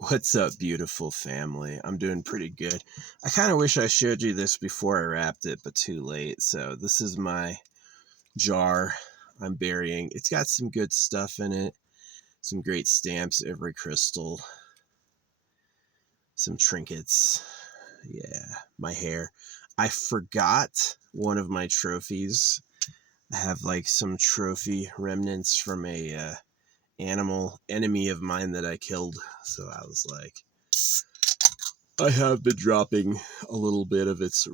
What's up, beautiful family? I'm doing pretty good. I kind of wish I showed you this before I wrapped it, but too late. So this is my jar I'm burying. It's got some good stuff in it, some great stamps, every crystal, some trinkets. Yeah, my hair. I forgot one of my trophies. I have like some trophy remnants from a animal enemy of mine that I killed. So I was like, I have been dropping a little bit of its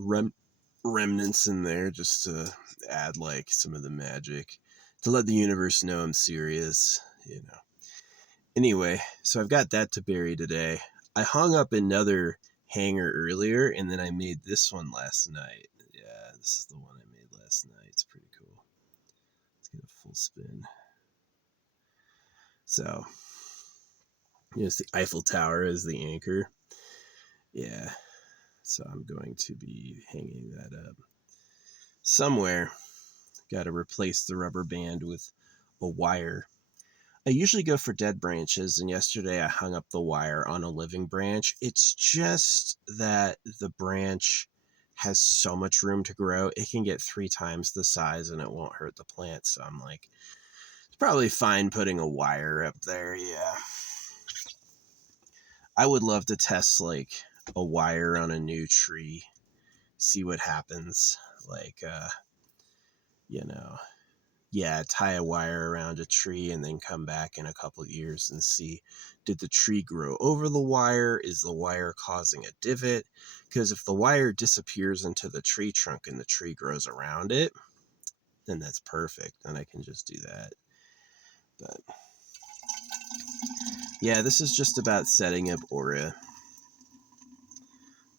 remnants in there just to add like some of the magic, to let the universe know I'm serious, you know. Anyway, so I've got that to bury today. I hung up another hanger earlier, and then I made this one last night. Yeah, this is the one I made last night. It's pretty cool. Let's get a full spin. So, it's the Eiffel Tower as the anchor. Yeah, so I'm going to be hanging that up somewhere. Got to replace the rubber band with a wire. I usually go for dead branches, and yesterday I hung up the wire on a living branch. It's just that the branch has so much room to grow. It can get 3 times the size and it won't hurt the plant. So I'm like, it's probably fine putting a wire up there. Yeah. I would love to test like a wire on a new tree, see what happens. Like, tie a wire around a tree and then come back in a couple of years and see, did the tree grow over the wire? Is the wire causing a divot? Because if the wire disappears into the tree trunk and the tree grows around it, then that's perfect. Then I can just do that. But yeah, this is just about setting up Aura.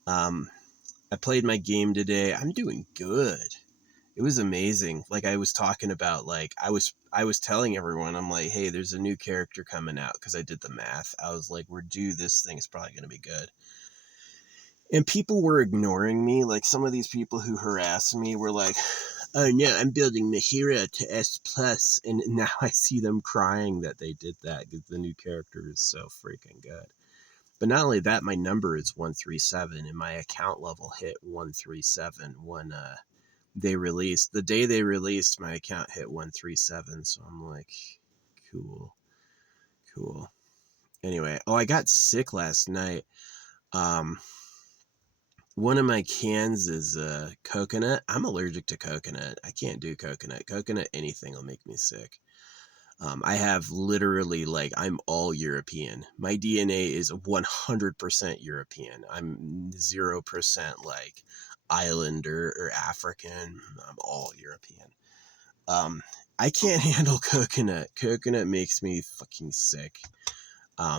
I played my game today. I'm doing good. It was amazing. Like I was talking about, like I was telling everyone, I'm like, hey, there's a new character coming out, because I did the math. I was like, we're due, this thing is probably going to be good. And people were ignoring me. Like some of these people who harassed me were like, oh no, I'm building Mahira to S plus, and now I see them crying that they did that because the new character is so freaking good. But not only that, my number is 137, and my account level hit 137 when the day they released, my account hit 137. So I'm like, cool. Anyway, I got sick last night. One of my cans is coconut. I'm allergic to coconut. I can't do coconut. Coconut, anything will make me sick. I have literally, like, I'm all European. My DNA is 100% European. I'm 0% like islander or African. I'm all European. I can't handle coconut. Coconut makes me fucking sick.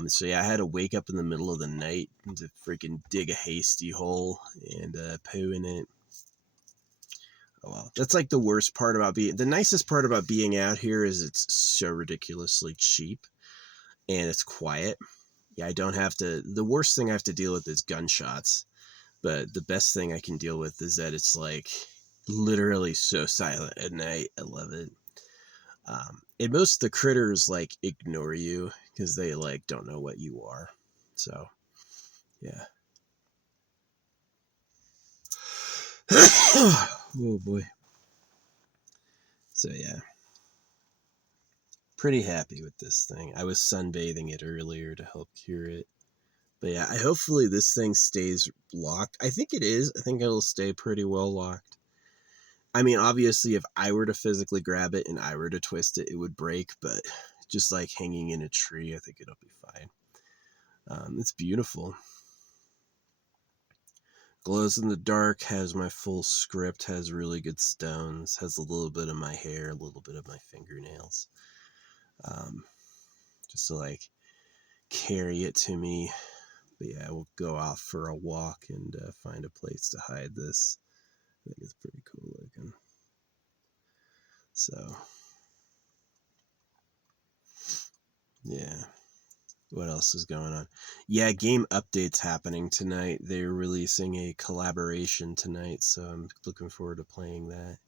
So yeah, I had to wake up in the middle of the night to freaking dig a hasty hole and poo in it. Oh well, that's like the worst part about the nicest part about being out here is it's so ridiculously cheap and it's quiet. Yeah, I don't have to, the worst thing I have to deal with is gunshots, but the best thing I can deal with is that it's like literally so silent at night. I love it. And most of the critters like ignore you because they like don't know what you are. So yeah. Oh boy. So yeah, pretty happy with this thing. I was sunbathing it earlier to help cure it. But yeah, hopefully this thing stays locked. I think it is. I think it'll stay pretty well locked. I mean, obviously, if I were to physically grab it and I were to twist it, it would break. But just like hanging in a tree, I think it'll be fine. It's beautiful. Glows in the dark, has my full script, has really good stones, has a little bit of my hair, a little bit of my fingernails. Just to like carry it to me. But yeah, we'll go off for a walk and find a place to hide this. I think it's pretty cool looking. So, yeah. What else is going on? Yeah, game updates happening tonight. They're releasing a collaboration tonight, so I'm looking forward to playing that.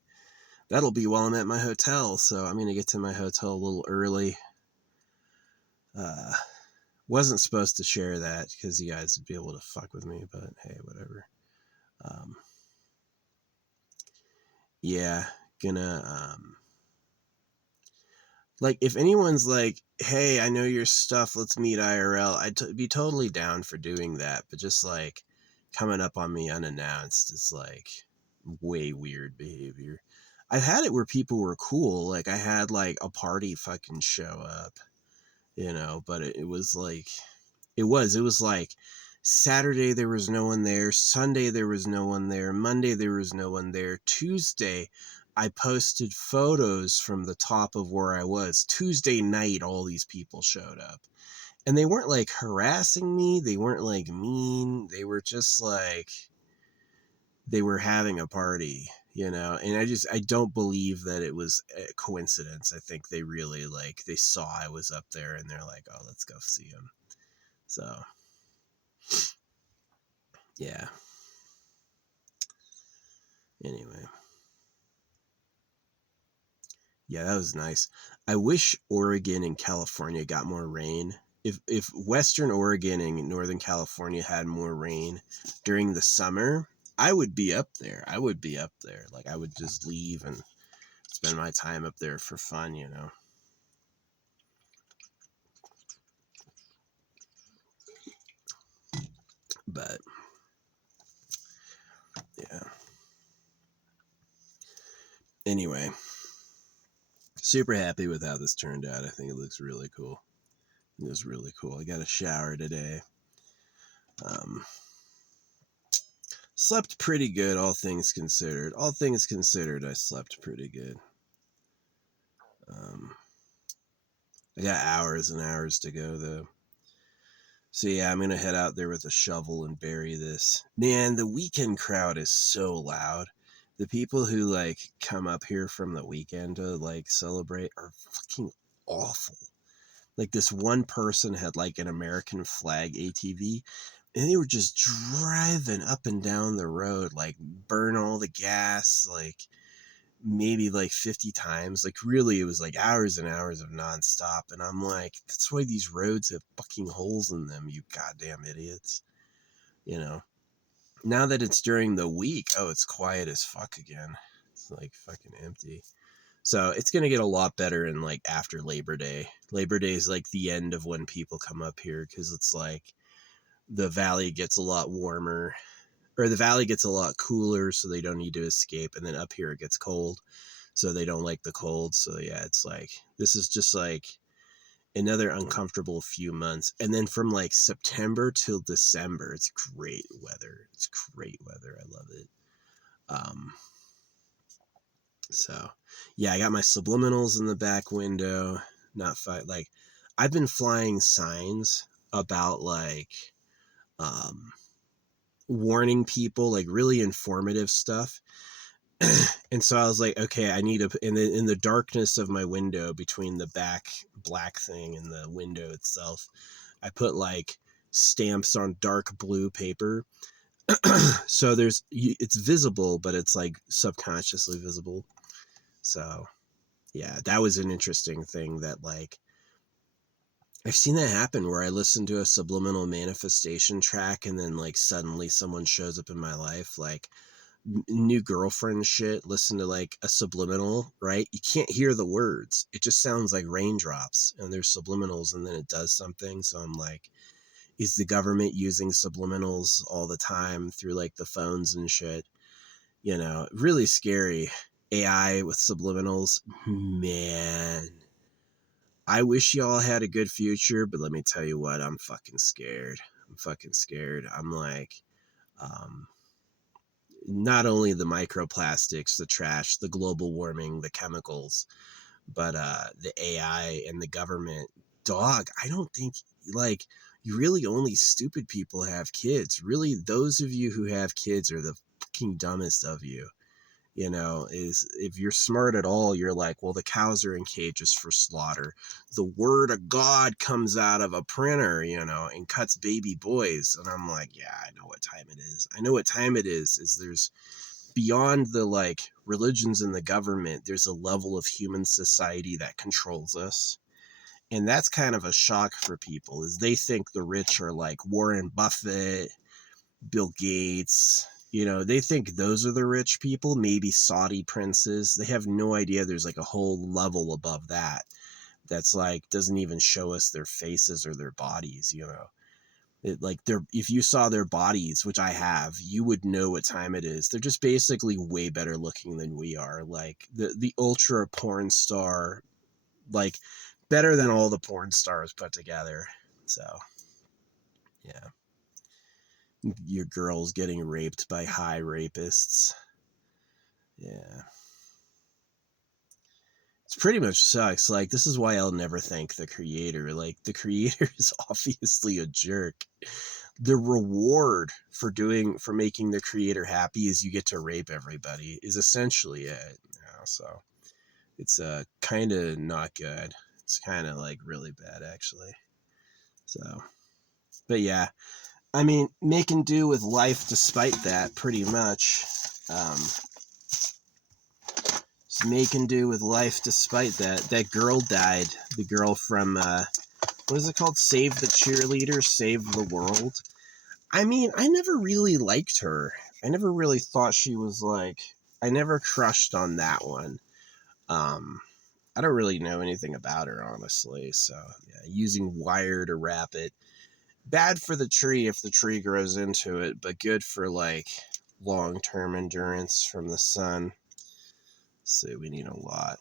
That'll be while I'm at my hotel, so I'm going to get to my hotel a little early. Wasn't supposed to share that because you guys would be able to fuck with me, but hey, whatever. Um, yeah, gonna like if anyone's like, "Hey, I know your stuff. Let's meet IRL." Be totally down for doing that, but just like coming up on me unannounced is like way weird behavior. I've had it where people were cool. Like I had like a party fucking show up, but it was like it was like Saturday there was no one there, Sunday there was no one there, Monday there was no one there, Tuesday I posted photos from the top of where I was. Tuesday night all these people showed up. And they weren't like harassing me, they weren't like mean, they were just like they were having a party, and I don't believe that it was a coincidence. I think they really like they saw I was up there and they're like, "Oh, let's go see him." So yeah. Anyway, yeah, that was nice. I wish Oregon and California got more rain. If Western Oregon and Northern California had more rain during the summer, I would be up there. I would be up there. Like I would just leave and spend my time up there for fun. But yeah. Anyway, super happy with how this turned out. I think it looks really cool. It was really cool. I got a shower today. Um, Slept pretty good, all things considered. All things considered, I slept pretty good. Um, I got hours and hours to go, though. So, yeah, I'm going to head out there with a shovel and bury this. Man, the weekend crowd is so loud. The people who, like, come up here from the weekend to, like, celebrate are fucking awful. Like, this one person had, like, an American flag ATV, and they were just driving up and down the road, like, burn all the gas, like, maybe like 50 times. Like, really, it was like hours and hours of nonstop. And I'm like, that's why these roads have fucking holes in them, you goddamn idiots. You know, now that it's during the week, oh, it's quiet as fuck again. It's like fucking empty. So it's going to get a lot better in like after Labor Day. Labor Day is like the end of when people come up here because it's like the valley gets a lot warmer, or the valley gets a lot cooler, so they don't need to escape. And then up here it gets cold, so they don't like the cold. So yeah, it's like this is just like another uncomfortable few months. And then from like September till December, it's great weather. It's great weather. I love it. Um, so yeah, I got my subliminals in the back window. Not fight like I've been flying signs about like um warning people, like really informative stuff. And so I was like, okay, I need to, in the darkness of my window between the back black thing and the window itself, I put like stamps on dark blue paper. So it's visible, but it's like subconsciously visible. So yeah, that was an interesting thing that like, I've seen that happen where I listen to a subliminal manifestation track and then like suddenly someone shows up in my life, like new girlfriend shit, listen to like a subliminal, right? You can't hear the words. It just sounds like raindrops and there's subliminals and then it does something. So I'm like, is the government using subliminals all the time through like the phones and shit? Really scary. AI with subliminals. Man, I wish y'all had a good future, but let me tell you what, I'm fucking scared. I'm fucking scared. I'm like, um, not only the microplastics, the trash, the global warming, the chemicals, but the AI and the government. Dog, I don't think like you really only stupid people have kids. Really, those of you who have kids are the fucking dumbest of you. Is if you're smart at all, you're like, well, the cows are in cages for slaughter. The word of God comes out of a printer, and cuts baby boys. And I'm like, yeah, I know what time it is. I know what time it is there's beyond the like religions and the government, there's a level of human society that controls us. And that's kind of a shock for people, is they think the rich are like Warren Buffett, Bill Gates. They think those are the rich people, maybe Saudi princes. They have no idea there's like a whole level above that that's like doesn't even show us their faces or their bodies. Like if you saw their bodies, which I have, you would know what time it is. They're just basically way better looking than we are. Like the ultra porn star, like better than all the porn stars put together. So yeah, your girl's getting raped by high rapists. Yeah, it's pretty much sucks. Like, this is why I'll never thank the creator. Like, the creator is obviously a jerk. The reward for making the creator happy is you get to rape everybody, is essentially it. So it's kind of not good. It's kind of like really bad, actually. So, but yeah, I mean, making do with life despite that, pretty much. Just making do with life despite that. That girl died. The girl from, what is it called? Save the Cheerleader, Save the World. I mean, I never really liked her. I never really thought she was like, I never crushed on that one. I don't really know anything about her, honestly. So, yeah, using wire to wrap it. Bad for the tree if the tree grows into it, but good for like long-term endurance from the sun. So we need a lot.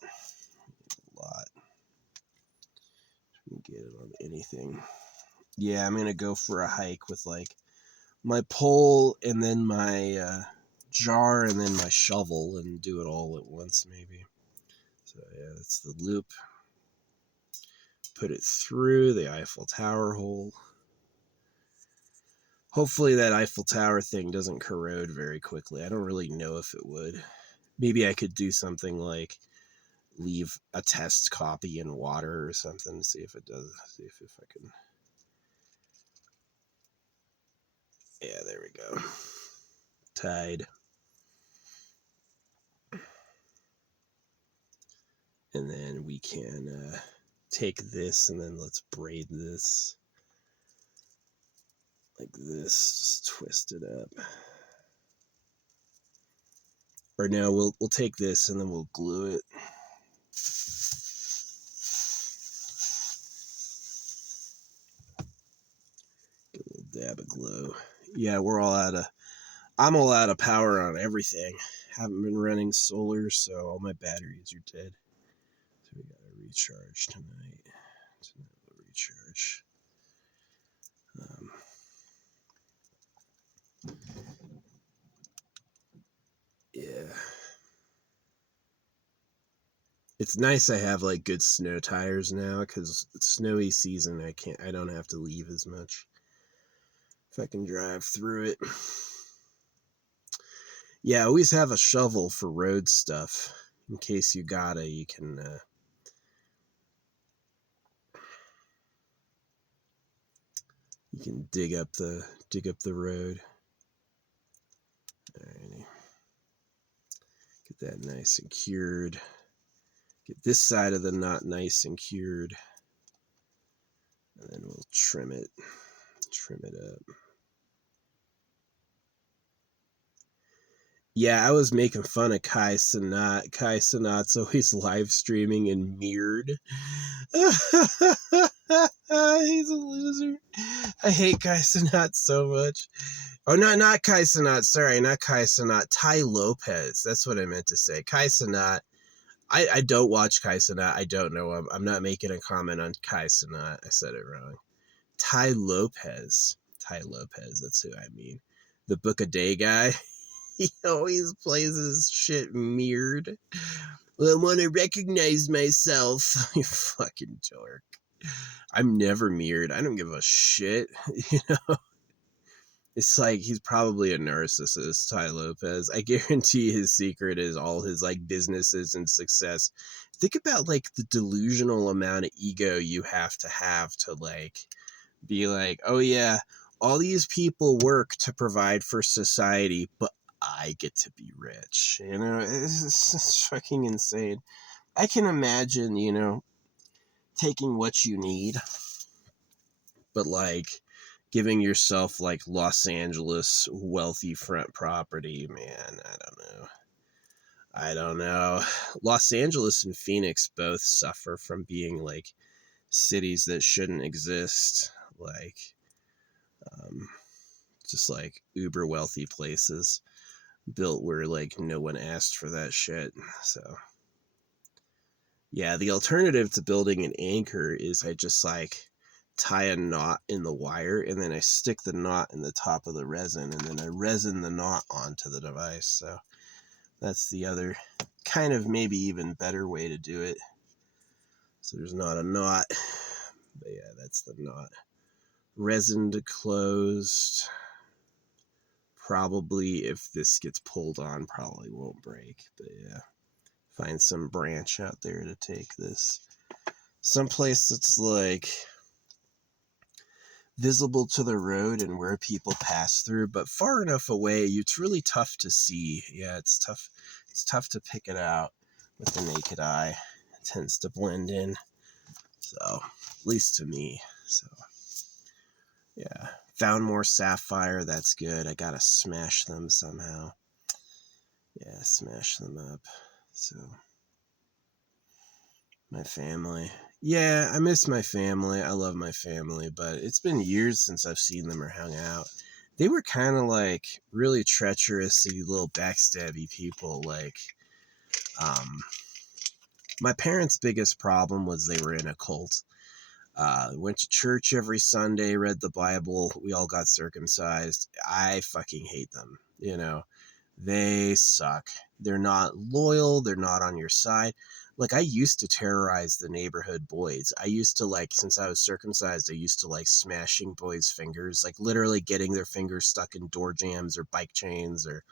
We can get it on anything. Yeah, I'm gonna go for a hike with like my pole and then my jar and then my shovel and do it all at once, maybe. So yeah, that's the loop. Put it through the Eiffel Tower hole. Hopefully that Eiffel Tower thing doesn't corrode very quickly. I don't really know if it would. Maybe I could do something like leave a test copy in water or something to see if it does. See if I can. Yeah, there we go. Tied. And then we can take this and then let's braid this like this. Just twist it up. Or no, we'll take this and then we'll glue it. Get a little dab of glue. Yeah, I'm all out of power on everything. Haven't been running solar, so all my batteries are dead. So we gotta recharge tonight. Tonight we'll recharge. Yeah. It's nice I have like good snow tires now, because it's snowy season. I don't have to leave as much. If I can drive through it. Yeah, always have a shovel for road stuff. In case you can dig up the road. Alrighty. Get that nice and cured. Get this side of the knot nice and cured. And then we'll trim it up. Yeah, I was making fun of Kai Cenat. Kai Cenat's always live streaming and mirrored. He's a loser. I hate Kai Cenat so much. Oh, no, not Kai Cenat. Sorry, not Kai Cenat. Tai Lopez. That's what I meant to say. Kai Cenat. I don't watch Kai Cenat. I don't know him. I'm not making a comment on Kai Cenat. I said it wrong. Tai Lopez. Tai Lopez. That's who I mean. The Book a Day guy. He always plays his shit mirrored. Well, I want to recognize myself. You fucking dork. I'm never mirrored. I don't give a shit. It's like he's probably a narcissist, Tai Lopez. I guarantee his secret is all his like businesses and success. Think about like the delusional amount of ego you have to like be like, oh yeah, all these people work to provide for society, but I get to be rich. It's fucking insane. I can imagine, taking what you need, but like giving yourself like Los Angeles wealthy front property, man, I don't know. Los Angeles and Phoenix both suffer from being like cities that shouldn't exist, like um, just like uber wealthy places built where like no one asked for that shit. So yeah, the alternative to building an anchor is I just like tie a knot in the wire and then I stick the knot in the top of the resin and then I resin the knot onto the device. So that's the other kind of maybe even better way to do it. So there's not a knot, but yeah, that's the knot. Resin closed. Probably if this gets pulled on, probably won't break, but yeah. Find some branch out there to take this. Someplace that's like visible to the road and where people pass through, but far enough away, it's really tough to see. Yeah, it's tough. It's tough to pick it out with the naked eye. It tends to blend in. So, at least to me. So, yeah. Found more sapphire. That's good. I gotta smash them somehow. Yeah, smash them up. So, my family. Yeah, I miss my family. I love my family, but it's been years since I've seen them or hung out. They were kind of like really treacherous, little backstabby people. Like, um, my parents' biggest problem was they were in a cult. Went to church every Sunday, read the Bible. We all got circumcised. I fucking hate them. You know, they suck. They're not loyal. They're not on your side. Like, I used to terrorize the neighborhood boys. I used to, like, since I was circumcised, I used to, like, smashing boys' fingers, like, literally getting their fingers stuck in door jams or bike chains or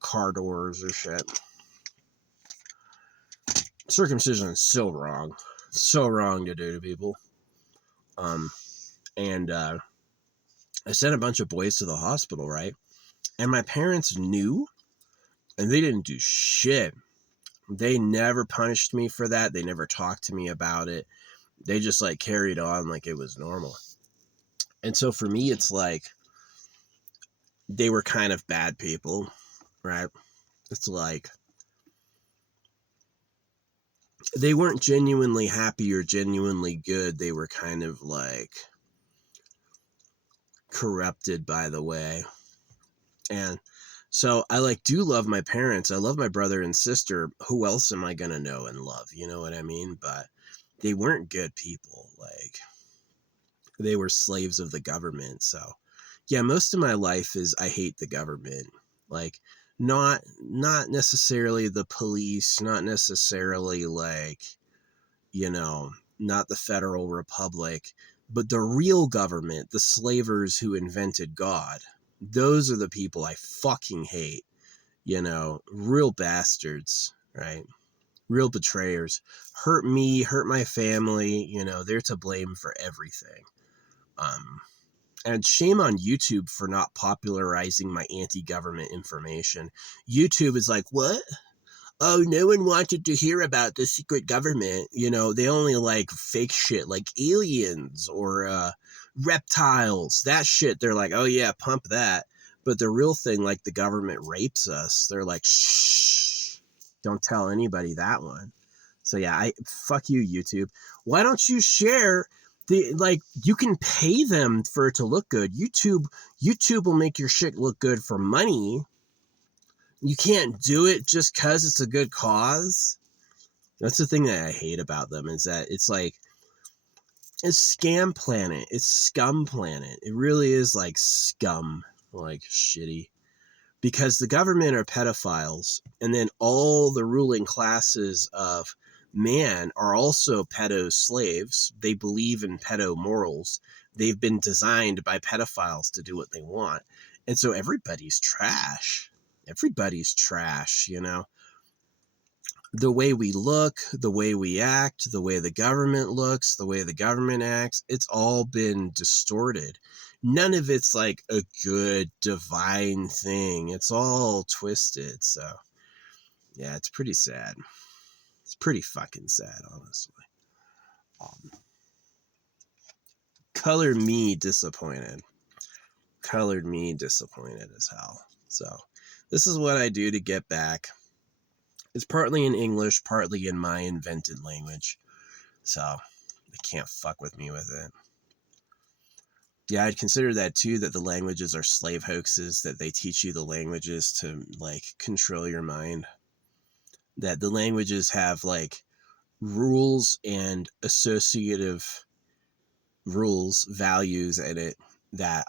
car doors or shit. Circumcision is so wrong. So wrong to do to people. And I sent a bunch of boys to the hospital, right? And my parents knew, and they didn't do shit. They never punished me for that. They never talked to me about it. They just like carried on like it was normal. And so for me, it's like they were kind of bad people, right? It's like they weren't genuinely happy or genuinely good. They were kind of like corrupted by the way. And so I like do love my parents. I love my brother and sister. Who else am I going to know and love? You know what I mean? But they weren't good people. Like, they were slaves of the government. So yeah, most of my life is I hate the government. Like, not necessarily the police, not necessarily like, you know, not the federal republic, but the real government, the slavers who invented God. Those are the people I fucking hate. You know, real bastards, right? Real betrayers. Hurt me, hurt my family, you know, they're to blame for everything. And shame on YouTube for not popularizing my anti-government information. YouTube is like, what? Oh, no one wanted to hear about the secret government. You know, they only like fake shit like aliens or reptiles. That shit, they're like, oh yeah, pump that. But the real thing, like the government rapes us, they're like, shh, don't tell anybody that one. So yeah, fuck you, YouTube. Why don't you share like, you can pay them for it to look good. YouTube will make your shit look good for money. You can't do it just because it's a good cause. That's the thing that I hate about them, is that it's like, it's Scam Planet. It's Scum Planet. It really is like scum, like shitty. Because the government are pedophiles, and then all the ruling classes of man are also pedo slaves. They believe in pedo morals. They've been designed by pedophiles to do what they want. And so everybody's trash. Everybody's trash, you know? The way we look, the way we act, the way the government looks, the way the government acts, it's all been distorted. None of it's like a good divine thing. It's all twisted. So yeah, it's pretty sad. It's pretty fucking sad, honestly. Um, colored me disappointed. Colored me disappointed as hell. So this is what I do to get back. It's partly in English, partly in my invented language. So they can't fuck with me with it. Yeah, I'd consider that too, that the languages are slave hoaxes, that they teach you the languages to like control your mind. That the languages have like rules and associative rules, values in it that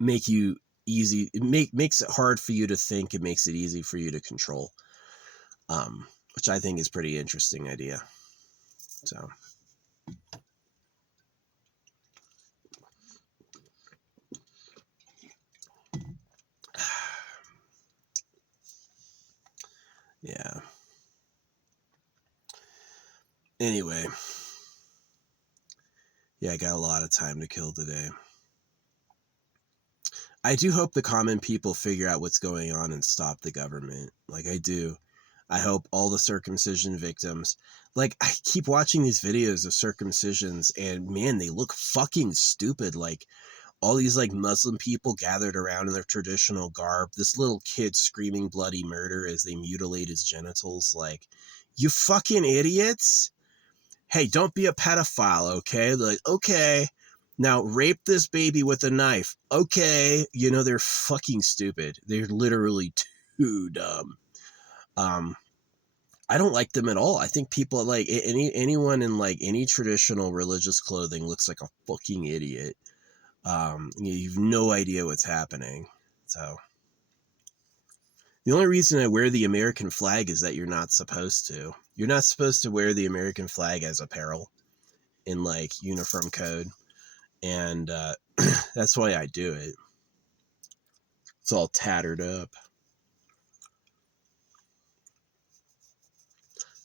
make you easy. Makes it hard for you to think. It makes it easy for you to control, which I think is pretty interesting idea. So. Yeah. Anyway. Yeah, I got a lot of time to kill today. I do hope the common people figure out what's going on and stop the government. Like, I do. I hope all the circumcision victims, like, I keep watching these videos of circumcisions and man, they look fucking stupid. Like, all these like Muslim people gathered around in their traditional garb, this little kid screaming bloody murder as they mutilate his genitals. Like, you fucking idiots. Hey, don't be a pedophile, okay? They're like, okay, now rape this baby with a knife. Okay. You know, they're fucking stupid. They're literally too dumb. I don't like them at all. I think people like anyone in like any traditional religious clothing looks like a fucking idiot. You've no idea what's happening. So the only reason I wear the American flag is that you're not supposed to. You're not supposed to wear the American flag as apparel in like uniform code. And that's why I do it. It's all tattered up.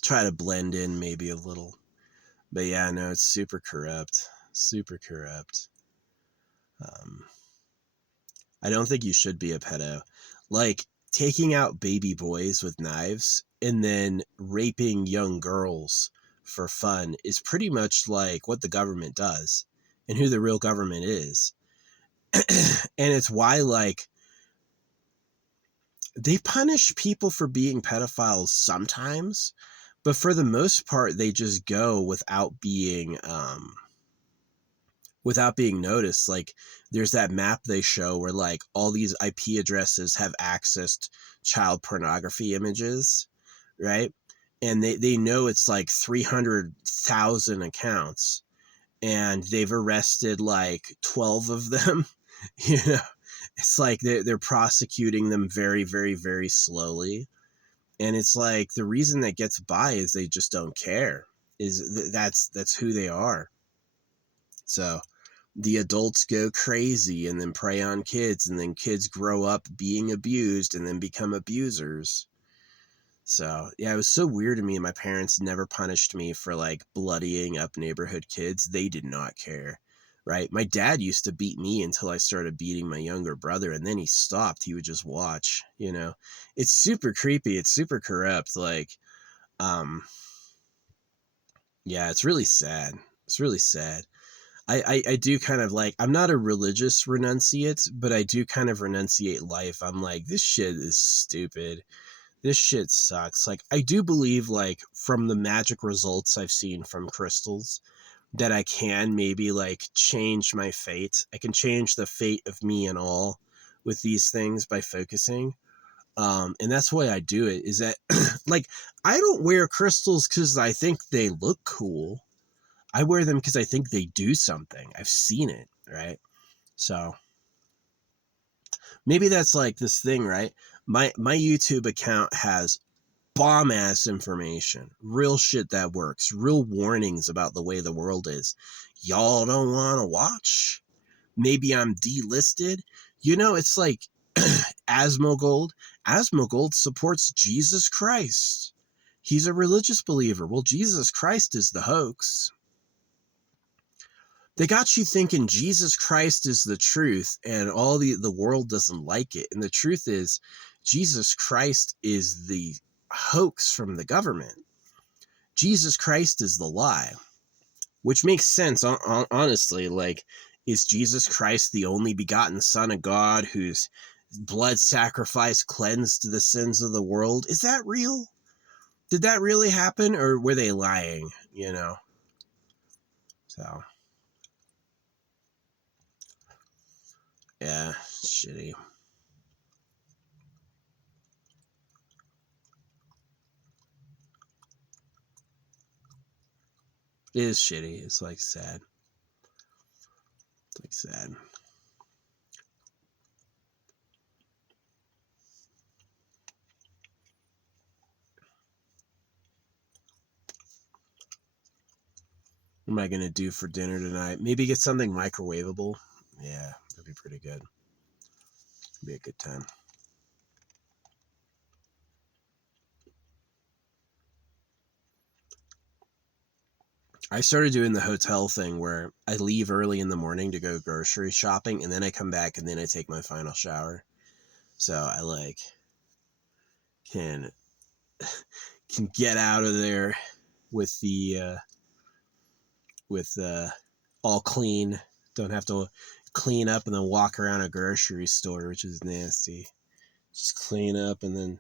Try to blend in maybe a little. But yeah, no, it's super corrupt. Super corrupt. I don't think you should be a pedo. Like, taking out baby boys with knives and then raping young girls for fun is pretty much like what the government does and who the real government is. And it's why, like, they punish people for being pedophiles sometimes, but for the most part, they just go without being noticed. Like, there's that map they show where like all these IP addresses have accessed child pornography images, right? And they know it's like 300,000 accounts and they've arrested like 12 of them. You know, it's like they're prosecuting them very, very, very slowly. And it's like the reason that gets by is they just don't care. That's who they are. So the adults go crazy and then prey on kids, and then kids grow up being abused and then become abusers. So yeah, it was so weird to me. My parents never punished me for like bloodying up neighborhood kids. They did not care. Right. My dad used to beat me until I started beating my younger brother, and then he stopped. He would just watch, you know. It's super creepy. It's super corrupt. Like, um, yeah, it's really sad. It's really sad. I do kind of like, I'm not a religious renunciate, but I do kind of renunciate life. I'm like, this shit is stupid. This shit sucks. Like, I do believe, like, from the magic results I've seen from crystals, that I can maybe like change my fate. I can change the fate of me and all with these things by focusing. And that's why I do it, is that like, I don't wear crystals because I think they look cool. I wear them because I think they do something. I've seen it, right? So maybe that's like this thing, right? My YouTube account has bomb ass information, real shit that works, real warnings about the way the world is. Y'all don't want to watch. Maybe I'm delisted. You know, it's like Asmogold. Asmogold supports Jesus Christ. He's a religious believer. Well, Jesus Christ is the hoax. They got you thinking Jesus Christ is the truth and all the world doesn't like it. And the truth is Jesus Christ is the hoax from the government. Jesus Christ is the lie, which makes sense. Honestly, like, is Jesus Christ the only begotten Son of God whose blood sacrifice cleansed the sins of the world? Is that real? Did that really happen, or were they lying, you know? So, yeah, shitty. It is shitty. It's like sad. It's like sad. What am I going to do for dinner tonight? Maybe get something microwavable. Yeah, that'd be pretty good. Be a good time. I started doing the hotel thing where I leave early in the morning to go grocery shopping, and then I come back and then I take my final shower. So I like can get out of there with the all clean. Don't have to clean up and then walk around a grocery store, which is nasty. Just clean up and then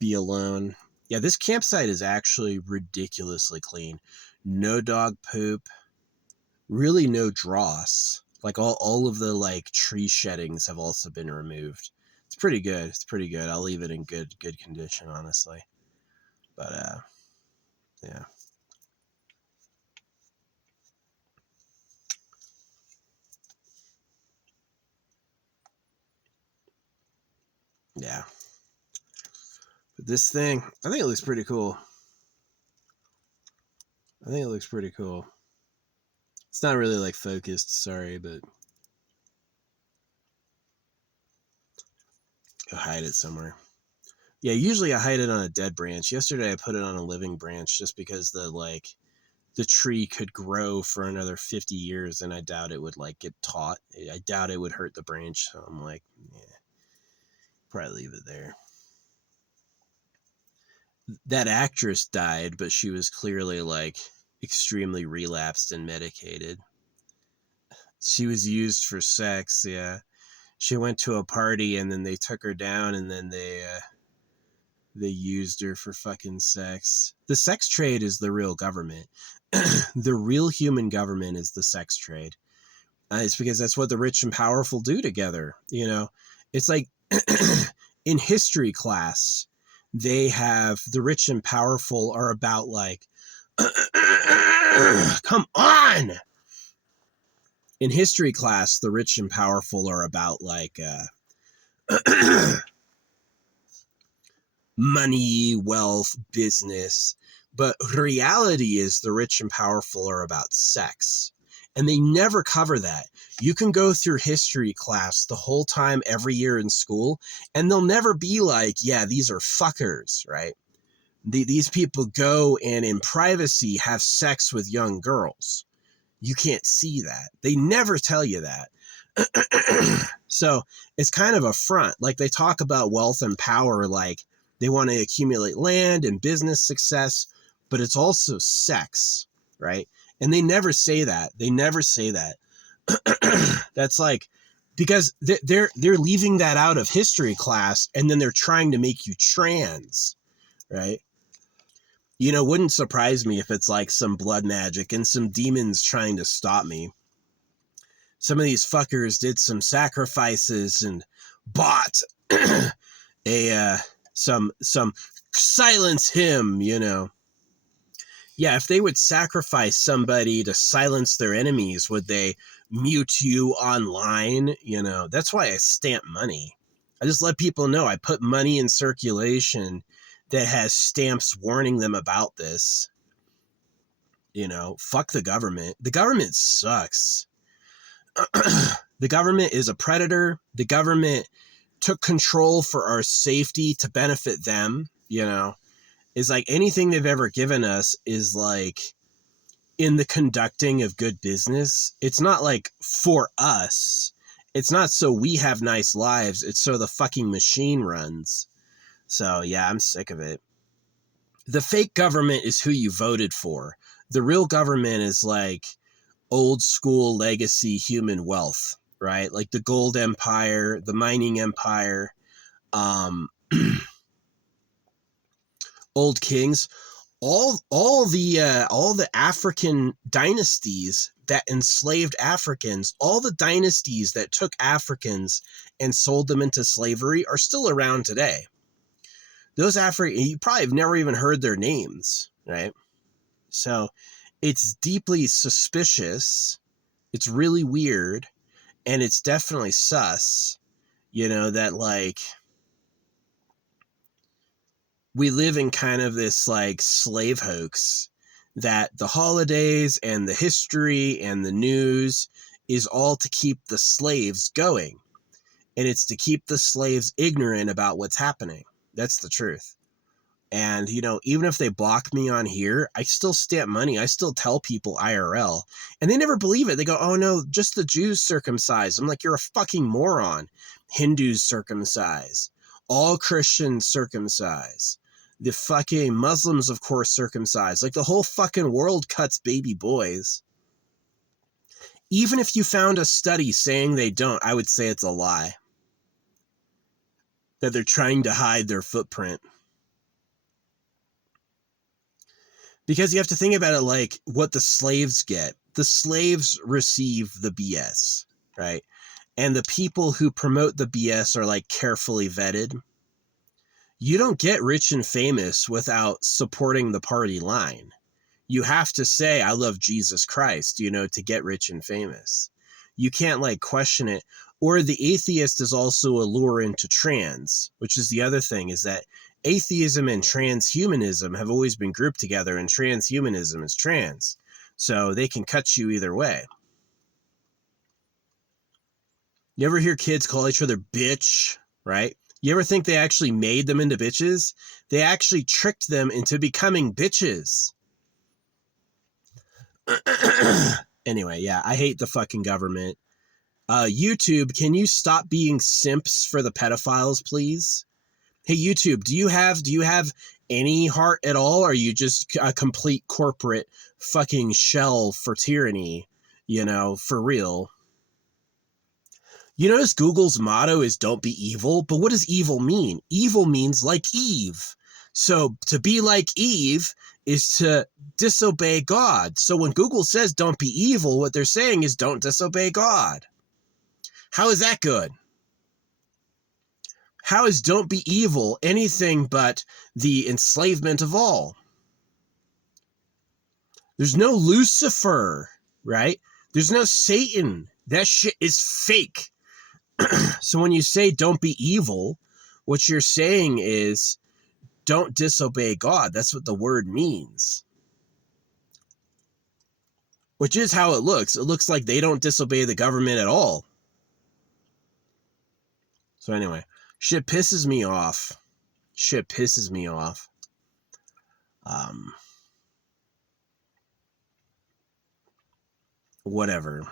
be alone. Yeah, this campsite is actually ridiculously clean. No dog poop. Really no dross. Like all of the like tree sheddings have also been removed. It's pretty good. It's pretty good. I'll leave it in good condition, honestly. But yeah. Yeah. But this thing, I think it looks pretty cool. I think it looks pretty cool. It's not really like focused, sorry, but I'll hide it somewhere. Yeah, usually I hide it on a dead branch. Yesterday I put it on a living branch just because the tree could grow for another 50 years and I doubt it would like get taut. I doubt it would hurt the branch. So I'm like, yeah, probably leave it there. That actress died, but she was clearly like extremely relapsed and medicated. She was used for sex, yeah. She went to a party and then they took her down and then they used her for fucking sex. The sex trade is the real government. The real human government is the sex trade. It's because that's what the rich and powerful do together. You know, it's like in history class, they have the rich and powerful are about like, come on. In history class, the rich and powerful are about like money, wealth, business. But reality is the rich and powerful are about sex. And they never cover that. You can go through history class the whole time every year in school, and they'll never be like, yeah, these are fuckers, right? These people go and in privacy have sex with young girls. You can't see that. They never tell you that. So it's kind of a front. Like they talk about wealth and power, like they want to accumulate land and business success, but it's also sex, right? And they never say that. They never say that. That's like because they're leaving that out of history class, and then they're trying to make you trans, right? You know, wouldn't surprise me if it's like some blood magic and some demons trying to stop me. Some of these fuckers did some sacrifices and bought some silence him, you know. Yeah, if they would sacrifice somebody to silence their enemies, would they mute you online? You know, that's why I stamp money. I just let people know I put money in circulation that has stamps warning them about this. You know, fuck the government. The government sucks. The government is a predator. The government took control for our safety to benefit them, you know. Is like anything they've ever given us is like in the conducting of good business. It's not like for us. It's not so we have nice lives. It's so the fucking machine runs. So yeah, I'm sick of it. The fake government is who you voted for. The real government is like old school legacy human wealth, right? Like the gold empire, the mining empire, um, old kings, all the African dynasties that enslaved Africans, all the dynasties that took Africans and sold them into slavery are still around today. Those you probably have never even heard their names, right? So it's deeply suspicious. It's really weird, and it's definitely sus, that like we live in kind of this like slave hoax that the holidays and the history and the news is all to keep the slaves going. And it's to keep the slaves ignorant about what's happening. That's the truth. And, even if they block me on here, I still stamp money. I still tell people IRL. And they never believe it. They go, oh, no, just the Jews circumcised. I'm like, you're a fucking moron. Hindus circumcise. All Christians circumcise. The fucking Muslims, of course, circumcise. Like the whole fucking world cuts baby boys. Even if you found a study saying they don't, I would say it's a lie. That they're trying to hide their footprint. Because you have to think about it like what the slaves get. The slaves receive the BS, right? And the people who promote the BS are like carefully vetted. You don't get rich and famous without supporting the party line. You have to say, I love Jesus Christ, to get rich and famous. You can't like question it. Or the atheist is also a lure into trans, which is the other thing, is that atheism and transhumanism have always been grouped together, and transhumanism is trans. So they can cut you either way. You ever hear kids call each other bitch, right? You ever think they actually made them into bitches? They actually tricked them into becoming bitches. Anyway, yeah, I hate the fucking government. YouTube, can you stop being simps for the pedophiles, please? Hey, YouTube, do you have any heart at all? Or are you just a complete corporate fucking shell for tyranny? For real. You notice Google's motto is don't be evil, but what does evil mean? Evil means like Eve. So to be like Eve is to disobey God. So when Google says don't be evil, what they're saying is don't disobey God. How is that good? How is don't be evil anything but the enslavement of all? There's no Lucifer, right? There's no Satan. That shit is fake. So when you say don't be evil, what you're saying is don't disobey God. That's what the word means. Which is how it looks. It looks like they don't disobey the government at all. So anyway, shit pisses me off. Whatever.